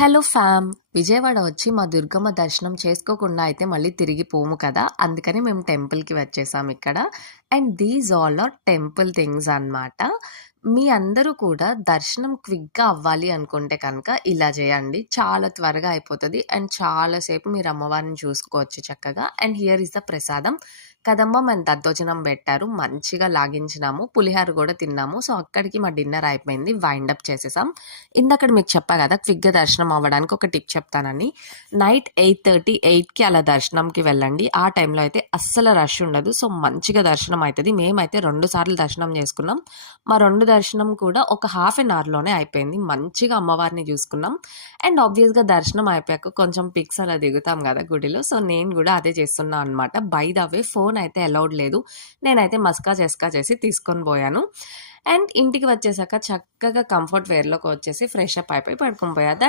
Hello ఫ్యామ్! విజయవాడ వచ్చి మా దుర్గమ్మ దర్శనం చేసుకోకుండా అయితే మళ్ళీ తిరిగి పోము కదా! అందుకని మేము టెంపుల్‌కి వచ్చేసాం ఇక్కడ. And these all are temple things అన్నమాట. మీ అందరూ కూడా దర్శనం క్విక్‌గా అవ్వాలి అనుకుంటే కనుక ఇలా చేయండి. చాలా త్వరగా అయిపోతది. అండ్ చాలా సేపు మీరు అమ్మవారిని చూసుకోవచ్చు చక్కగా. అండ్ హియర్ ఈస్ ద ప్రసాదం. కదంబం అండ్ దద్దోజనం పెట్టారు. మంచిగా లాగించినాము. పులిహోర కూడా తిన్నాము. సో, అక్కడికి మా డిన్నర్ అయిపోయింది. వైండ్ అప్ చేసేసాం. ఇందాకడ మీకు చెప్పా కదా! క్విక్‌గా దర్శనం అవ్వడానికి ఒక టిప్ చెప్తానని. నైట్ 8:30, 8కి అలా దర్శనంకి వెళ్ళండి. ఆ టైంలో అయితే అస్సలు రష్ ఉండదు. సో, మంచిగా దర్శనం అయితది. మేమైతే 2 సార్లు దర్శనం చేసుకున్నాం. మా 2 దర్శనం కూడా ఒక హాఫ్ ఎన్ అవర్‌లోనే అయిపోయింది. మంచిగా అమ్మవారిని చూసుకున్నాం. అండ్ ఆబ్వియస్‌గా దర్శనం అయిపోయాక కొంచెం పిక్స్ అలా దిగుతాం కదా గుడిలో. సో, నేను కూడా అదే చేస్తున్నా అనమాట. బై ద వే ఫోన్ అయితే అలౌడ్ లేదు. నేనైతే మస్కా చెస్కా చేసి తీసుకొని పోయాను. అండ్ ఇంటికి వచ్చేసాక చక్కగా కంఫర్ట్ వేర్‌లోకి వచ్చేసి ఫ్రెష్ అప్ అయిపోయి పడుకొని పోయా.